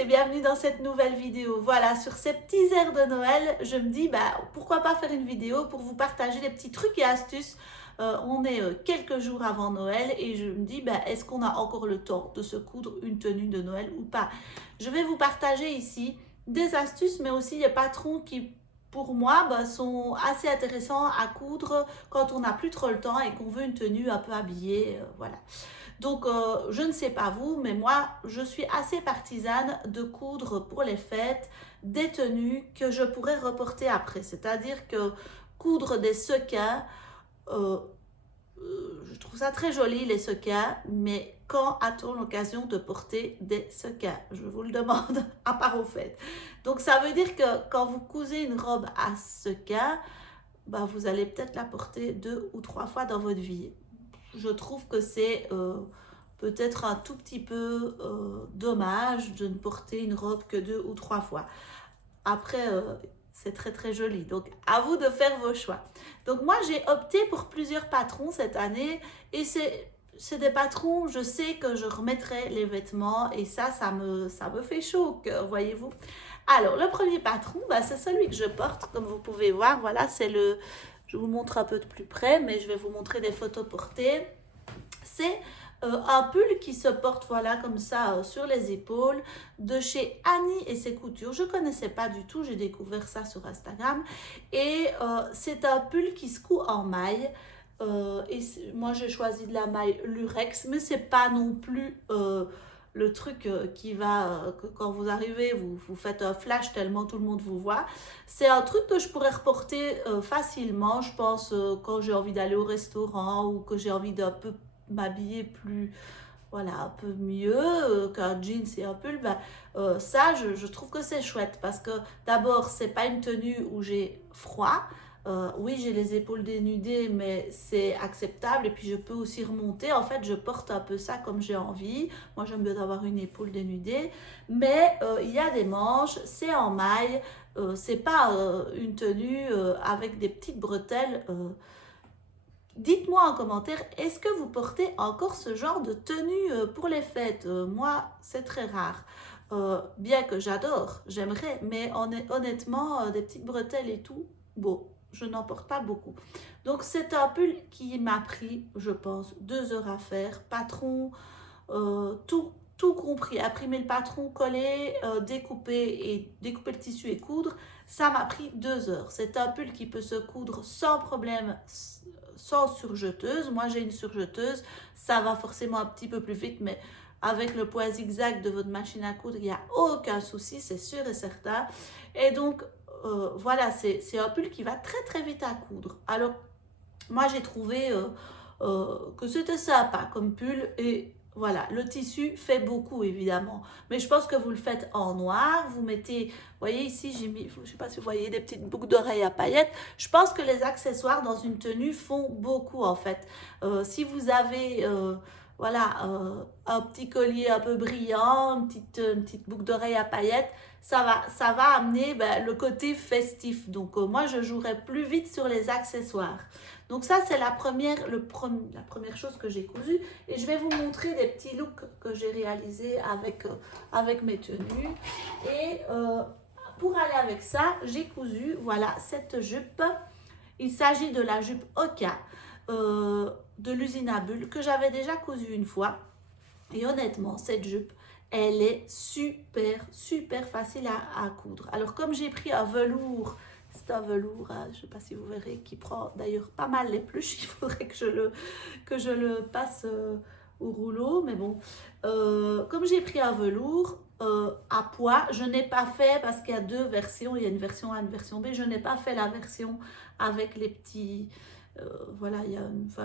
et bienvenue dans cette nouvelle vidéo. Voilà, sur ces petits airs de Noël, je me dis, pourquoi pas faire une vidéo pour vous partager des petits trucs et astuces. On est quelques jours avant Noël et je me dis, est-ce qu'on a encore le temps de se coudre une tenue de Noël ou pas? Je vais vous partager ici des astuces, mais aussi des patrons qui, pour moi, sont assez intéressants à coudre quand on n'a plus trop le temps et qu'on veut une tenue un peu habillée. Voilà. Donc, je ne sais pas vous, mais moi, je suis assez partisane de coudre pour les fêtes des tenues que je pourrais reporter après. C'est-à-dire que coudre des sequins, euh, je trouve ça très joli les sequins, mais quand a-t-on l'occasion de porter des sequins? Je vous le demande, à part aux fêtes. Donc, ça veut dire que quand vous cousez une robe à sequins, vous allez peut-être la porter 2 ou 3 fois dans votre vie. Je trouve que c'est peut-être un tout petit peu dommage de ne porter une robe que 2 ou 3 fois. Après, c'est très très joli. Donc, à vous de faire vos choix. Donc, moi, j'ai opté pour plusieurs patrons cette année et c'est des patrons, je sais que je remettrai les vêtements et ça me fait chaud au cœur, voyez-vous. Alors, le premier patron, c'est celui que je porte, comme vous pouvez voir. Voilà, je vous montre un peu de plus près, mais je vais vous montrer des photos portées. C'est un pull qui se porte voilà comme ça sur les épaules de chez Annie et ses coutures. Je ne connaissais pas du tout, j'ai découvert ça sur Instagram. Et c'est un pull qui se coud en maille. Moi j'ai choisi de la maille Lurex, mais c'est pas non plus le truc qui va, que quand vous arrivez, vous faites un flash tellement tout le monde vous voit. C'est un truc que je pourrais reporter facilement, je pense, quand j'ai envie d'aller au restaurant ou que j'ai envie d'un peu m'habiller plus, voilà, un peu mieux qu'un jeans et un pull. Ça, je trouve que c'est chouette parce que d'abord, c'est pas une tenue où j'ai froid. Oui, j'ai les épaules dénudées, mais c'est acceptable. Et puis, je peux aussi remonter. En fait, je porte un peu ça comme j'ai envie. Moi, j'aime bien avoir une épaule dénudée. Mais il y a des manches, c'est en maille. C'est pas une tenue avec des petites bretelles. Dites-moi en commentaire, est-ce que vous portez encore ce genre de tenue pour les fêtes? Moi, c'est très rare. Bien que j'adore, j'aimerais, mais honnêtement, des petites bretelles et tout, bon, je n'en porte pas beaucoup. Donc, c'est un pull qui m'a pris, je pense, 2 heures à faire. Patron, tout compris. Imprimer le patron, coller, découper le tissu et coudre, ça m'a pris 2 heures. C'est un pull qui peut se coudre sans problème, sans surjeteuse. Moi, j'ai une surjeteuse, ça va forcément un petit peu plus vite, mais avec le poids zigzag de votre machine à coudre, il n'y a aucun souci, c'est sûr et certain. Et donc, voilà, c'est un pull qui va très très vite à coudre. Alors, moi, j'ai trouvé que c'était sympa comme pull et voilà, le tissu fait beaucoup évidemment, mais je pense que vous le faites en noir, vous mettez, vous voyez ici j'ai mis, je ne sais pas si vous voyez des petites boucles d'oreilles à paillettes, je pense que les accessoires dans une tenue font beaucoup en fait. Si vous avez, voilà, un petit collier un peu brillant, une petite boucle d'oreille à paillettes, ça va amener le côté festif, donc moi je jouerai plus vite sur les accessoires. Donc ça, c'est la première chose que j'ai cousue. Et je vais vous montrer des petits looks que j'ai réalisés avec mes tenues. Et pour aller avec ça, j'ai cousu, voilà, cette jupe. Il s'agit de la jupe Oka de l'usine à bulles que j'avais déjà cousue une fois. Et honnêtement, cette jupe, elle est super, super facile à coudre. Alors, comme j'ai pris un velours, c'est un velours, je ne sais pas si vous verrez, qui prend d'ailleurs pas mal les pluches. Il faudrait que je le passe au rouleau. Mais bon, comme j'ai pris un velours à poids, je n'ai pas fait, parce qu'il y a 2 versions, il y a une version A et une version B, je n'ai pas fait la version avec les petits... voilà,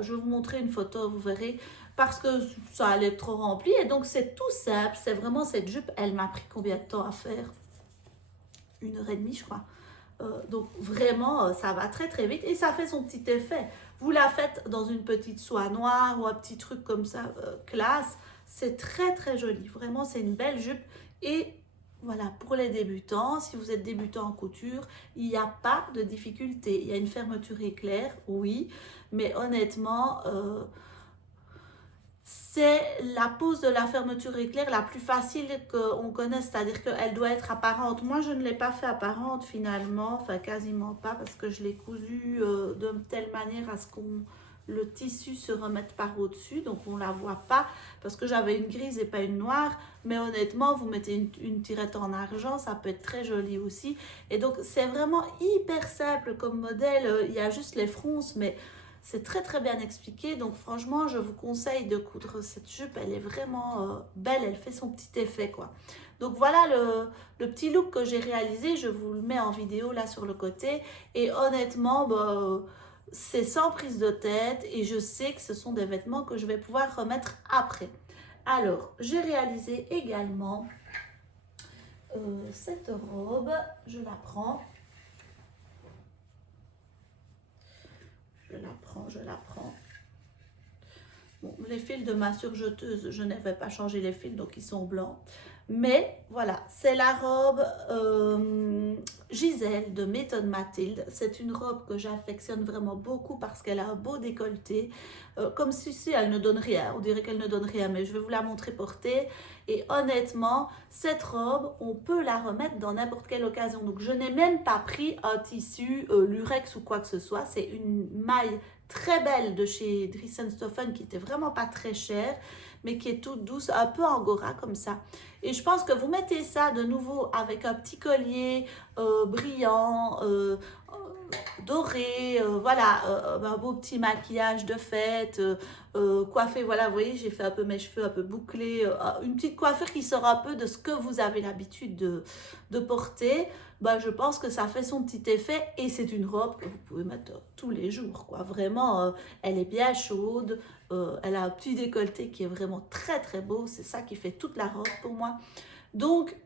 je vais vous montrer une photo, vous verrez, parce que ça allait être trop rempli. Et donc, c'est tout simple. C'est vraiment cette jupe, elle m'a pris combien de temps à faire? 1 heure et demie, je crois. Donc vraiment, ça va très très vite et ça fait son petit effet. Vous la faites dans une petite soie noire ou un petit truc comme ça, classe. C'est très très joli. Vraiment, c'est une belle jupe. Et voilà, pour les débutants, si vous êtes débutant en couture, il n'y a pas de difficulté. Il y a une fermeture éclair, oui, mais honnêtement, c'est la pose de la fermeture éclair la plus facile qu'on connaisse, c'est-à-dire qu'elle doit être apparente. Moi, je ne l'ai pas fait apparente finalement, enfin quasiment pas, parce que je l'ai cousu de telle manière à ce qu'on le tissu se remette par au-dessus, donc on ne la voit pas, parce que j'avais une grise et pas une noire, mais honnêtement, vous mettez une tirette en argent, ça peut être très joli aussi. Et donc, c'est vraiment hyper simple comme modèle, il y a juste les fronces, mais c'est très très bien expliqué, donc franchement je vous conseille de coudre cette jupe, elle est vraiment belle, elle fait son petit effet quoi. Donc voilà le petit look que j'ai réalisé, je vous le mets en vidéo là sur le côté et honnêtement c'est sans prise de tête et je sais que ce sont des vêtements que je vais pouvoir remettre après. Alors j'ai réalisé également cette robe, je la prends. Je la prends. Bon, les fils de ma surjeteuse, je n'avais pas changé les fils, donc ils sont blancs. Mais voilà, c'est la robe Gisèle de Méthode Mathilde. C'est une robe que j'affectionne vraiment beaucoup parce qu'elle a un beau décolleté. Comme si elle ne donne rien, on dirait qu'elle ne donne rien, mais je vais vous la montrer portée. Et honnêtement, cette robe, on peut la remettre dans n'importe quelle occasion. Donc je n'ai même pas pris un tissu lurex ou quoi que ce soit. C'est une maille très belle de chez Dries & qui était vraiment pas très chère, mais qui est toute douce, un peu angora comme ça. Et je pense que vous mettez ça de nouveau avec un petit collier brillant, doré, voilà, un beau petit maquillage de fête, coiffé, voilà, vous voyez, j'ai fait un peu mes cheveux un peu bouclés, une petite coiffure qui sort un peu de ce que vous avez l'habitude de porter. Bah, je pense que ça fait son petit effet et c'est une robe que vous pouvez mettre tous les jours, quoi. Vraiment, elle est bien chaude, elle a un petit décolleté qui est vraiment très très beau, c'est ça qui fait toute la robe pour moi. Donc,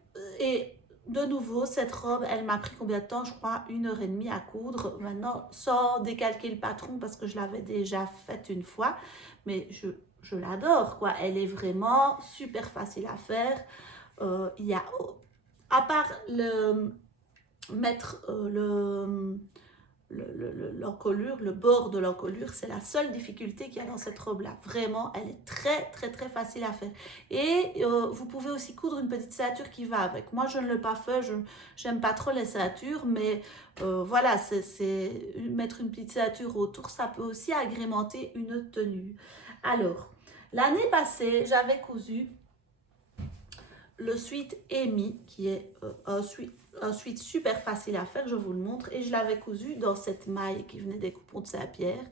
et de nouveau, cette robe, elle m'a pris combien de temps? Je crois 1h30 à coudre. Maintenant, sans décalquer le patron parce que je l'avais déjà faite une fois, mais je l'adore, quoi. Elle est vraiment super facile à faire. Il y a, à part mettre l'encolure, le bord de l'encolure, c'est la seule difficulté qu'il y a dans cette robe-là. Vraiment, elle est très, très, très facile à faire. Et vous pouvez aussi coudre une petite ceinture qui va avec. Moi, je ne l'ai pas fait, je n'aime pas trop les ceintures, mais voilà, c'est mettre une petite ceinture autour, ça peut aussi agrémenter une tenue. Alors, l'année passée, j'avais cousu le sweat Amy, qui est un sweat super facile à faire, je vous le montre, et je l'avais cousu dans cette maille qui venait des coupons de Saint-Pierre.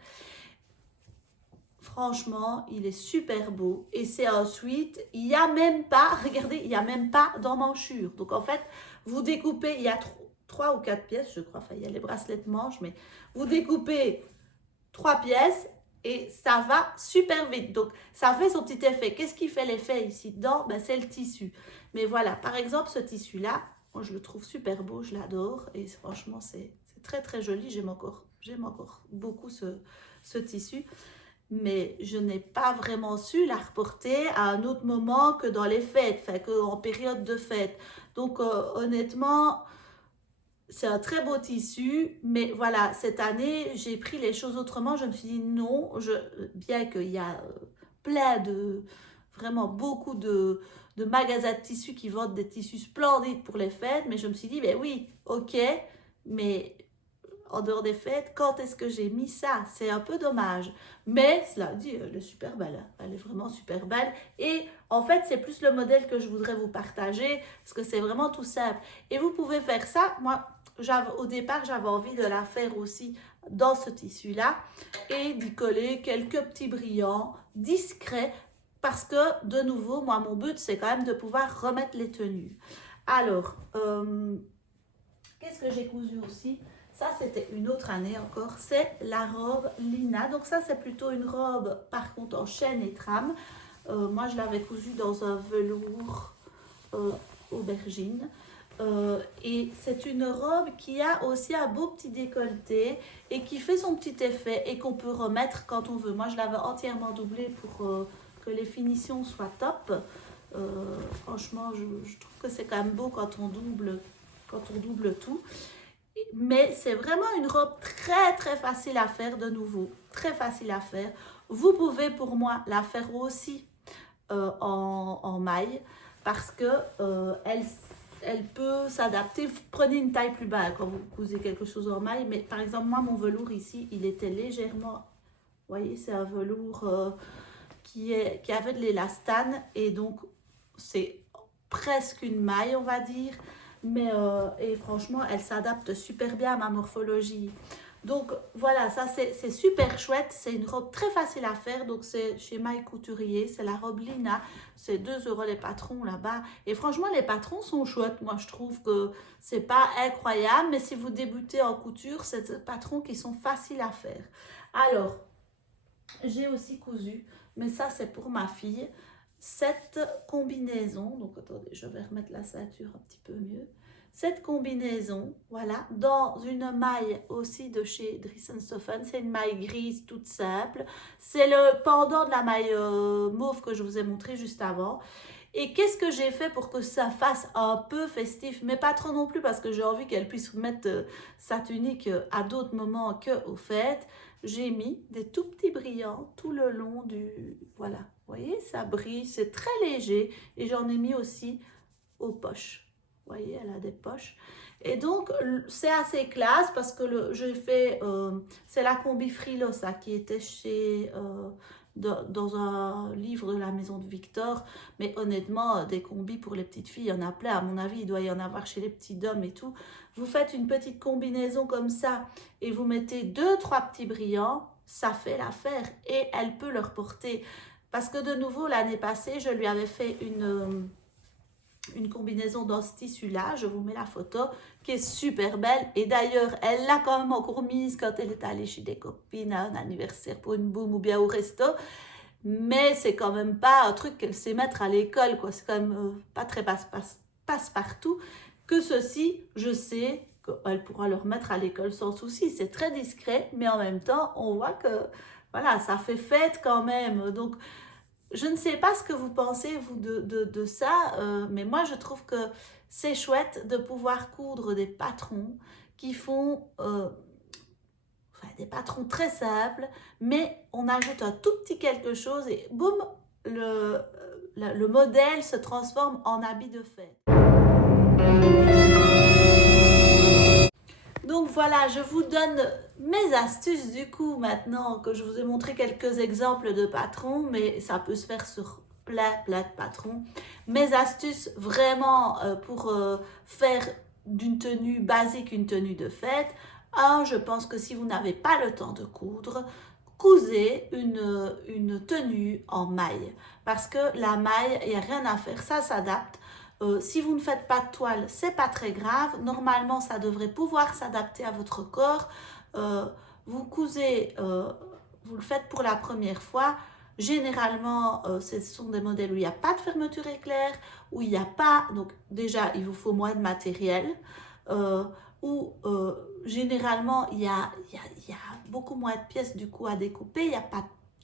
Franchement, il est super beau et c'est un sweat, il n'y a même pas, regardez, il n'y a même pas d'emmanchure. Donc en fait, vous découpez, il y a 3 ou 4 pièces, je crois, enfin il y a les bracelets de manche, mais vous découpez 3 pièces et ça va super vite. Donc, ça fait son petit effet. Qu'est-ce qui fait l'effet ici dedans? Ben, c'est le tissu. Mais voilà, par exemple, ce tissu-là, moi, je le trouve super beau, je l'adore. Et franchement, c'est très, très joli. J'aime encore beaucoup ce tissu. Mais je n'ai pas vraiment su la reporter à un autre moment que dans les fêtes, enfin, qu'en période de fête. Donc, honnêtement, c'est un très beau tissu, mais voilà, cette année, j'ai pris les choses autrement. Je me suis dit non, bien qu'il y a vraiment beaucoup de magasins de tissus qui vendent des tissus splendides pour les fêtes, mais je me suis dit, ben oui, ok, mais en dehors des fêtes, quand est-ce que j'ai mis ça? C'est un peu dommage. Mais cela dit, elle est super belle, hein. Elle est vraiment super belle. Et en fait, c'est plus le modèle que je voudrais vous partager, parce que c'est vraiment tout simple. Et vous pouvez faire ça. Moi, au départ, j'avais envie de la faire aussi dans ce tissu-là et d'y coller quelques petits brillants discrets parce que, de nouveau, moi, mon but, c'est quand même de pouvoir remettre les tenues. Alors, qu'est-ce que j'ai cousu aussi? Ça, c'était une autre année encore. C'est la robe Lina. Donc ça, c'est plutôt une robe, par contre, en chaîne et trame. Moi, je l'avais cousue dans un velours aubergine. Et c'est une robe qui a aussi un beau petit décolleté et qui fait son petit effet et qu'on peut remettre quand on veut. Moi, je l'avais entièrement doublée pour que les finitions soient top. Franchement, je trouve que c'est quand même beau quand on double tout. Mais c'est vraiment une robe très très facile à faire de nouveau, très facile à faire. Vous pouvez pour moi la faire aussi en maille parce que elle peut s'adapter. Prenez une taille plus basse quand vous cousez quelque chose en maille, mais par exemple moi mon velours ici il était légèrement, vous voyez c'est un velours qui avait de l'élastane et donc c'est presque une maille on va dire, mais et franchement elle s'adapte super bien à ma morphologie. Donc voilà, ça c'est super chouette, c'est une robe très facile à faire, donc c'est chez Maille Couturier, c'est la robe Lina, c'est 2 € les patrons là-bas. Et franchement les patrons sont chouettes, moi je trouve que c'est pas incroyable, mais si vous débutez en couture, c'est des patrons qui sont faciles à faire. Alors, j'ai aussi cousu, mais ça c'est pour ma fille, cette combinaison, donc attendez, je vais remettre la ceinture un petit peu mieux. Cette combinaison, voilà, dans une maille aussi de chez Dries-en-Stoffen, c'est une maille grise toute simple. C'est le pendant de la maille mauve que je vous ai montré juste avant. Et qu'est-ce que j'ai fait pour que ça fasse un peu festif, mais pas trop non plus parce que j'ai envie qu'elle puisse mettre sa tunique à d'autres moments qu'aux fêtes. J'ai mis des tout petits brillants tout le long du... Voilà, vous voyez, ça brille, c'est très léger. Et j'en ai mis aussi aux poches. Vous voyez, elle a des poches. Et donc, c'est assez classe parce que j'ai fait... c'est la combi Frilo, ça, qui était chez... dans un livre de la maison de Victor, mais honnêtement, des combis pour les petites filles, il y en a plein. À mon avis, il doit y en avoir chez les petits hommes et tout. Vous faites une petite combinaison comme ça et vous mettez 2-3 petits brillants, ça fait l'affaire et elle peut leur porter. Parce que de nouveau, l'année passée, je lui avais fait une combinaison dans ce tissu-là, je vous mets la photo, qui est super belle. Et d'ailleurs, elle l'a quand même encore mise quand elle est allée chez des copines à un anniversaire pour une boum ou bien au resto. Mais c'est quand même pas un truc qu'elle sait mettre à l'école, quoi. C'est quand même pas très passe-partout. Que ceci, je sais qu'elle pourra le remettre à l'école sans souci. C'est très discret, mais en même temps, on voit que voilà, ça fait fête quand même. Donc, je ne sais pas ce que vous pensez, vous, de ça, mais moi, je trouve que c'est chouette de pouvoir coudre des patrons qui font enfin, des patrons très simples, mais on ajoute un tout petit quelque chose et boum, le modèle se transforme en habit de fête. Donc voilà, je vous donne mes astuces du coup maintenant que je vous ai montré quelques exemples de patrons, mais ça peut se faire sur plein de patrons. Mes astuces vraiment pour faire d'une tenue basique une tenue de fête. Je pense que si vous n'avez pas le temps de coudre, cousez une tenue en maille. Parce que la maille, il n'y a rien à faire, ça s'adapte. Si vous ne faites pas de toile, c'est pas très grave. Normalement, ça devrait pouvoir s'adapter à votre corps. Vous cousez, vous le faites pour la première fois. Généralement, ce sont des modèles où il n'y a pas de fermeture éclair, où il n'y a pas... Donc déjà, il vous faut moins de matériel. Où généralement, il y a beaucoup moins de pièces du coup à découper.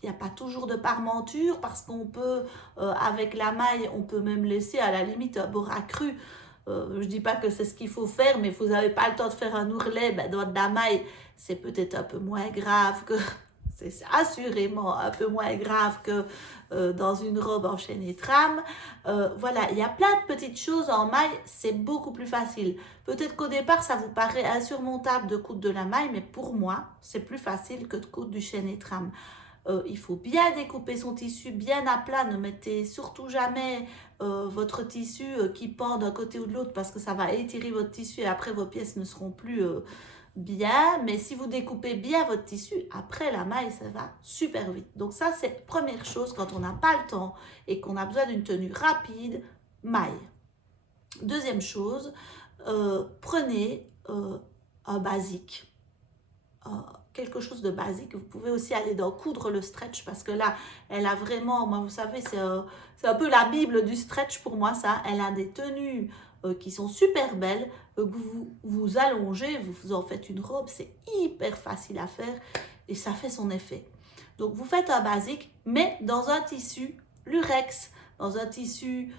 Il n'y a pas toujours de parmenture parce qu'on peut, avec la maille, on peut même laisser à la limite un bord accru. Je ne dis pas que c'est ce qu'il faut faire, mais vous n'avez pas le temps de faire un ourlet, ben, dans de la maille, c'est peut-être un peu moins grave que... C'est assurément un peu moins grave que dans une robe en chaîne et trame. Voilà, il y a plein de petites choses en maille, c'est beaucoup plus facile. Peut-être qu'au départ, ça vous paraît insurmontable de coudre de la maille, mais pour moi, c'est plus facile que de coudre du chaîne et trame. Il faut bien découper son tissu, bien à plat. Ne mettez surtout jamais votre tissu qui pend d'un côté ou de l'autre parce que ça va étirer votre tissu et après vos pièces ne seront plus bien. Mais si vous découpez bien votre tissu, après la maille, ça va super vite. Donc ça, c'est première chose quand on n'a pas le temps et qu'on a besoin d'une tenue rapide, maille. Deuxième chose, prenez un basique. Quelque chose de basique. Vous pouvez aussi aller dans coudre le stretch parce que là, elle a vraiment, moi vous savez, c'est un peu la bible du stretch pour moi ça. Elle a des tenues qui sont super belles, que vous allongez, vous en faites une robe, c'est hyper facile à faire et ça fait son effet. Donc vous faites un basique, mais dans un tissu lurex, dans un tissu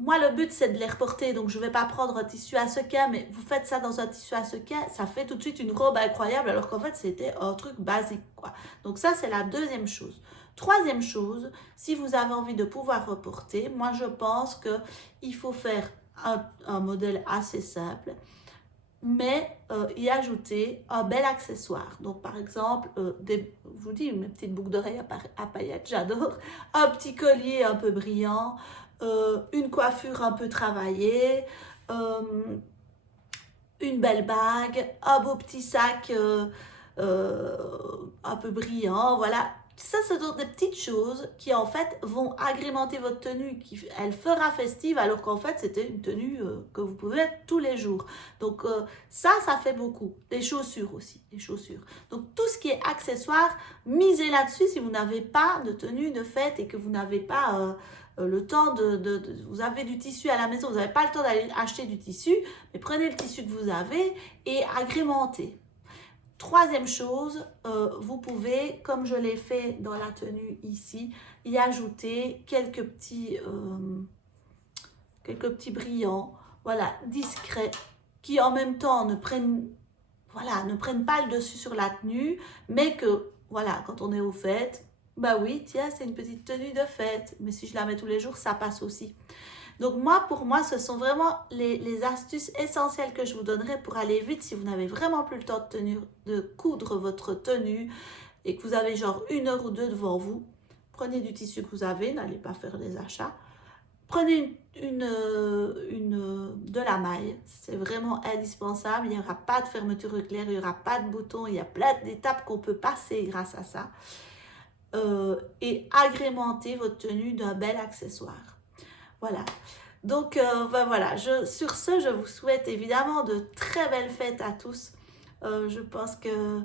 moi, le but, c'est de les reporter. Donc, je ne vais pas prendre un tissu à sequin, mais vous faites ça dans un tissu à sequin, ça fait tout de suite une robe incroyable, alors qu'en fait, c'était un truc basique, quoi. Donc, ça, c'est la deuxième chose. Troisième chose, si vous avez envie de pouvoir reporter, moi, je pense qu'il faut faire un modèle assez simple, mais y ajouter un bel accessoire. Donc, par exemple, je vous dis, mes petites boucles d'oreilles à paillettes, j'adore, un petit collier un peu brillant, une coiffure un peu travaillée, une belle bague, un beau petit sac un peu brillant, voilà. Ça, ce sont des petites choses qui, en fait, vont agrémenter votre tenue. Elle fera festive, alors qu'en fait, c'était une tenue que vous pouvez mettre tous les jours. Donc, ça fait beaucoup. Les chaussures aussi, les chaussures. Donc, tout ce qui est accessoire, misez là-dessus si vous n'avez pas de tenue de fête et que vous n'avez pas le temps vous avez du tissu à la maison, vous n'avez pas le temps d'aller acheter du tissu, mais prenez le tissu que vous avez et agrémentez. Troisième chose, vous pouvez, comme je l'ai fait dans la tenue ici, y ajouter quelques petits brillants, voilà, discrets, qui en même temps ne prennent pas le dessus sur la tenue, mais que, voilà, quand on est aux fêtes, bah oui, tiens, c'est une petite tenue de fête, mais si je la mets tous les jours, ça passe aussi. Donc moi, pour moi, ce sont vraiment les astuces essentielles que je vous donnerai pour aller vite si vous n'avez vraiment plus le temps de coudre votre tenue et que vous avez genre 1 heure ou 2 devant vous. Prenez du tissu que vous avez, n'allez pas faire des achats. Prenez de la maille, c'est vraiment indispensable. Il n'y aura pas de fermeture éclair, il n'y aura pas de bouton, il y a plein d'étapes qu'on peut passer grâce à ça. Et agrémentez votre tenue d'un bel accessoire. Voilà. Donc, voilà, sur ce, je vous souhaite évidemment de très belles fêtes à tous. Je pense que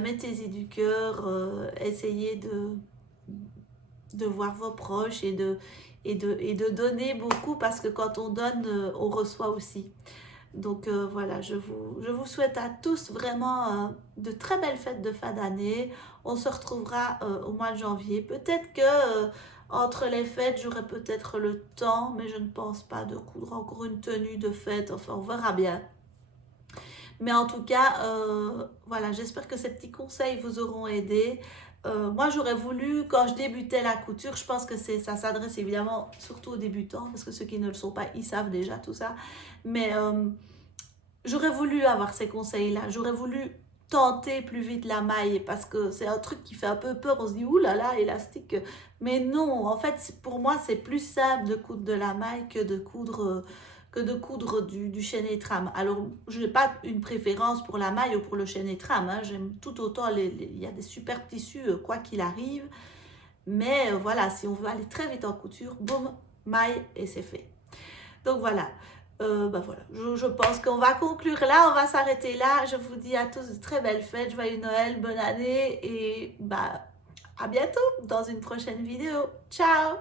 mettez-y du cœur, essayez de voir vos proches et de donner beaucoup parce que quand on donne, on reçoit aussi. Donc voilà, je vous souhaite à tous vraiment de très belles fêtes de fin d'année. On se retrouvera au mois de janvier. Peut-être que entre les fêtes, j'aurai peut-être le temps, mais je ne pense pas de coudre encore une tenue de fête. Enfin, on verra bien. Mais en tout cas, voilà, j'espère que ces petits conseils vous auront aidé. Moi, j'aurais voulu, quand je débutais la couture, je pense que ça s'adresse évidemment surtout aux débutants, parce que ceux qui ne le sont pas, ils savent déjà tout ça. Mais j'aurais voulu avoir ces conseils-là. J'aurais voulu tenter plus vite la maille, parce que c'est un truc qui fait un peu peur. On se dit, ouh là là, élastique. Mais non, en fait, pour moi, c'est plus simple de coudre de la maille que de coudre du chêne et trame. Alors, je n'ai pas une préférence pour la maille ou pour le chêne et trame. Hein. J'aime tout autant, il y a des super tissus, quoi qu'il arrive. Mais voilà, si on veut aller très vite en couture, boum, maille et c'est fait. Donc voilà. Voilà, je pense qu'on va conclure là, on va s'arrêter là. Je vous dis à tous de très belles fêtes, joyeux Noël, bonne année et à bientôt dans une prochaine vidéo. Ciao!